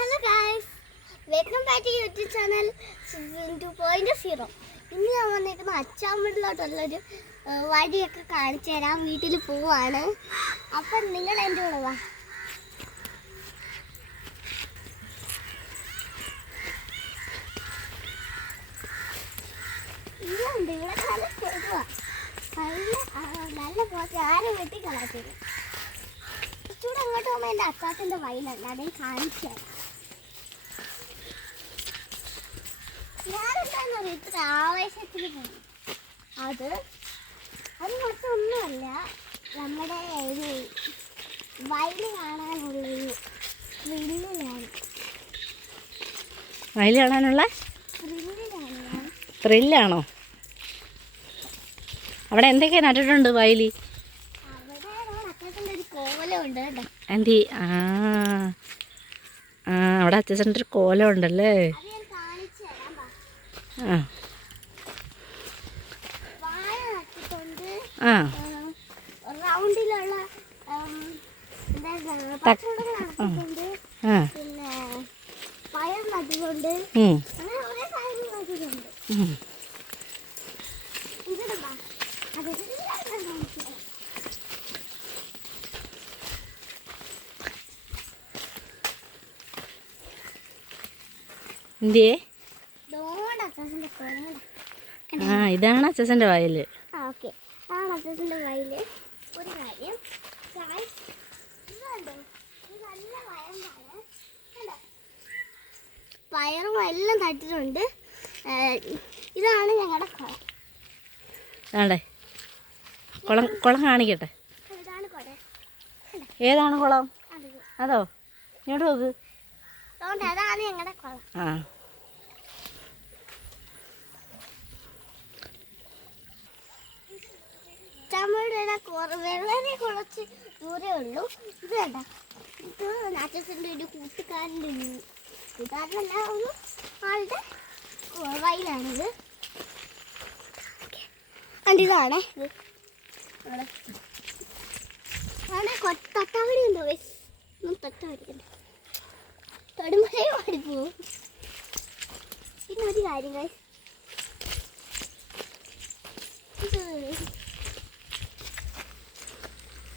Hello guys, welcome back to YouTube channel Season 2.0. ഇന്ന് ഞാൻ വന്നിട്ട് അച്ചാമ്പടിലോട്ടുള്ളൊരു വഴിയൊക്കെ കാണിച്ചു തരാം. വീട്ടിൽ പോവാണ്. അപ്പം നിങ്ങൾ എൻ്റെ കൂടെ വാ. ഇതുണ്ട് ഇവിടെ നല്ല ചെറുവാ, നല്ല പോച്ച് ആരും വെട്ടി കളാത്തത്. കുറച്ചുകൂടെ അങ്ങോട്ട് പോകുമ്പോൾ എൻ്റെ അച്ചാച്ചൻ്റെ വയലുണ്ട്, അതേ കാണിച്ചു തരാം. ഞാനെന്താണെന്നറിയാം ഇത്ര ആവേശത്തിൽ പോകും. അത് മറ്റൊന്നുമല്ല, നമ്മുടെ ഒരു വയല് കാണാനുള്ളൊരു ത്രില്ലിലാണ്. വയല് കാണാനുള്ള ത്രില്ലാണോ? അവിടെ എന്തൊക്കെ നട്ടിട്ടുണ്ട് വയലി? അവിടെ അച്ഛൻ്റെ ഒരു കോലമുണ്ട് കേട്ടോ. ആൻറ്റി അവിടെ അച്ഛൻ്റെ ഒരു കോലം ഉണ്ടല്ലേ? റൗണ്ടിലുള്ള പിന്നെ പയർ നട്ടിട്ടുണ്ട്, അങ്ങനെ കുറെ കാര്യങ്ങൾ നട്ടിട്ടുണ്ട്. എന്തിയേ? ഇതാണ് അച്ഛൻ്റെ വയല്. ഓക്കെ, ആണ് അച്ഛൻ്റെ വയല്. ഒരു കാര്യം, നല്ല വയലാണ്, പയറും എല്ലാം തട്ടിട്ടുണ്ട്. ഇതാണ് ഞങ്ങളുടെ കുളം. കുളം കാണിക്കട്ടെ. ഇതാണ് കുളം. ഏതാണ് കുളം? അതോ? ഇങ്ങോട്ട് നോക്ക്. അതാണ് ഞങ്ങളുടെ കുളം. വളരെ കുറച്ച് ദൂരേ ഉള്ളൂ. ഇത് വേണ്ട, ഇത് അച്ഛൻ്റെ ഒരു കൂട്ടുകാരനല്ല, ഒരു ആളുടെ വയലാണിത്. ഇതാണ് ഇത് തട്ടാവടി ഉണ്ടോ? തട്ടാവടിക്കണ്ട, തൊടുമലേ പാടിപ്പോവും. പിന്നെ ഒരു കാര്യം guys,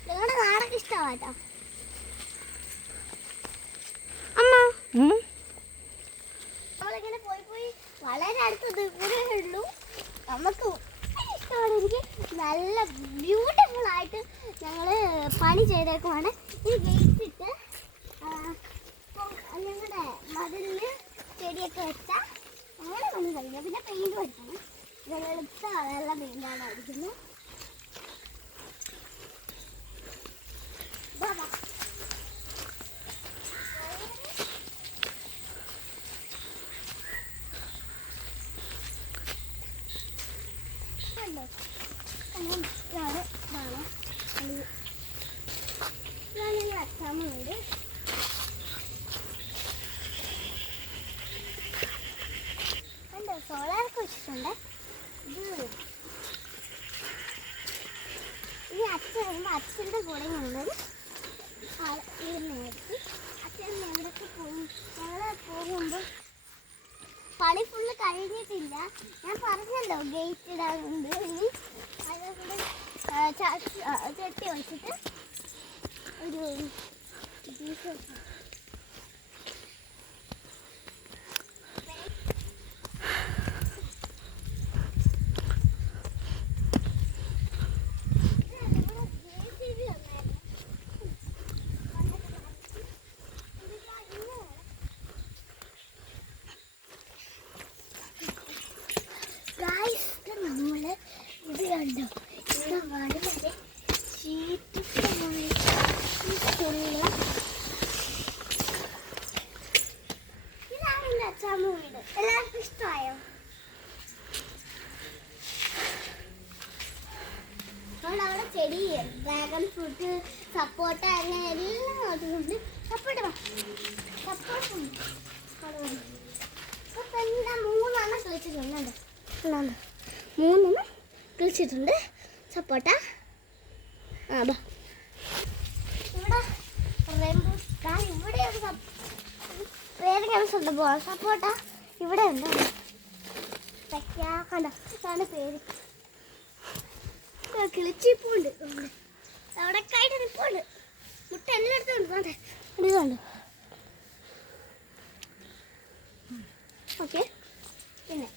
നിങ്ങളുടെ നാടൊക്കെ ഇഷ്ടമാട്ടോ അമ്മ. നമ്മളിങ്ങനെ പോയി വളരെ അടുത്ത് ദൂരേ ഉള്ളൂ. നമുക്ക് ഇഷ്ടമാണ്. എനിക്ക് നല്ല ബ്യൂട്ടിഫുൾ ആയിട്ട് ഞങ്ങൾ പണി ചെയ്തേക്കുവാണ്. ഈ ഗേറ്റ് ഇട്ട് ഞങ്ങളുടെ മതിലിന് ചെടിയൊക്കെ വെച്ചാൽ അങ്ങനെ പണി കഴിഞ്ഞു. പിന്നെ പെയിൻറ്റ് അടിക്കണം. വെളുത്ത വെള്ള പെയിൻ്റാണ് അടിക്കുന്നത്. അച്ചാമുണ്ട്. കണ്ടോ, സോളാറൊക്കെ വെച്ചിട്ടുണ്ട്. ഇനി അച്ഛൻ വരുമ്പോൾ അച്ഛൻ്റെ കൂടെ ഞങ്ങളൊരു ഇരുന്നായിരിക്കും. അച്ഛൻ എവിടേക്ക് പോകും? ഞങ്ങൾ പോകുമ്പോൾ പണി ഫുള്ള് കഴിഞ്ഞിട്ടില്ല. ഞാൻ പറഞ്ഞല്ലോ ഗേറ്റ് ഇടാറുണ്ട്. ഇനി അതിലൂടെ ചെട്ടി വെച്ചിട്ട് ഒരു എല്ലാവർക്കും ഇഷ്ടമായോ? അവിടെ ചെടി, ഡ്രാഗൺ ഫ്രൂട്ട്, സപ്പോട്ട, അങ്ങനെ എല്ലാം നട്ടിട്ടുണ്ട്. സപ്പോട്ട എല്ലാം 3 കിളിച്ചിട്ടുണ്ട്. 3 കിളിച്ചിട്ടുണ്ട് സപ്പോട്ട. ഇവിടെ ഇവിടെ ഒരു ചാൻസ് ഉണ്ട്. സപ്പോട്ട ഇവിടെ ഉണ്ട്. കണ്ടോ, ഇതാണ് പേര്. കിളിച്ചിപ്പുണ്ട്, അവിടെ കൈട്ട് നിൽപ്പുണ്ട്. മുട്ട എല്ലായിടത്തും ഉണ്ട്. ഇതുണ്ട്. ഓക്കെ, പിന്നെ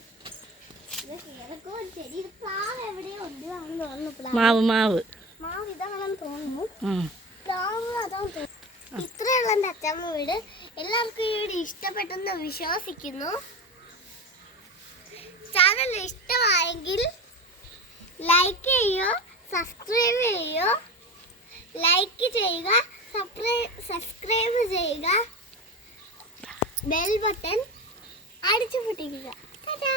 ചെടി പ്ലാവ് എവിടെയോ ഉണ്ട്. ആണെന്ന് തോന്നുന്നു. മാവ് മാവ് മാവ് ഇതാണെന്ന് തോന്നുന്നു. ഉം. പ്ലാവ് അതാണെന്ന് തോന്നുന്നു. ഇത്രയുള്ള എൻ്റെ അച്ഛമ്മ വീട്. എല്ലാവർക്കും ഈ വീട് ഇഷ്ടപ്പെട്ടെന്ന് വിശ്വസിക്കുന്നു. ചാനൽ ഇഷ്ടമായെങ്കിൽ ലൈക്ക് ചെയ്യുക, സബ്സ്ക്രൈബ് ചെയ്യുക, ലൈക്ക് ചെയ്യുക, സബ്സ്ക്രൈബ് ചെയ്യുക, ബെൽ ബട്ടൺ അടിച്ചു പൊട്ടിക്കുക. ടാറ്റാ.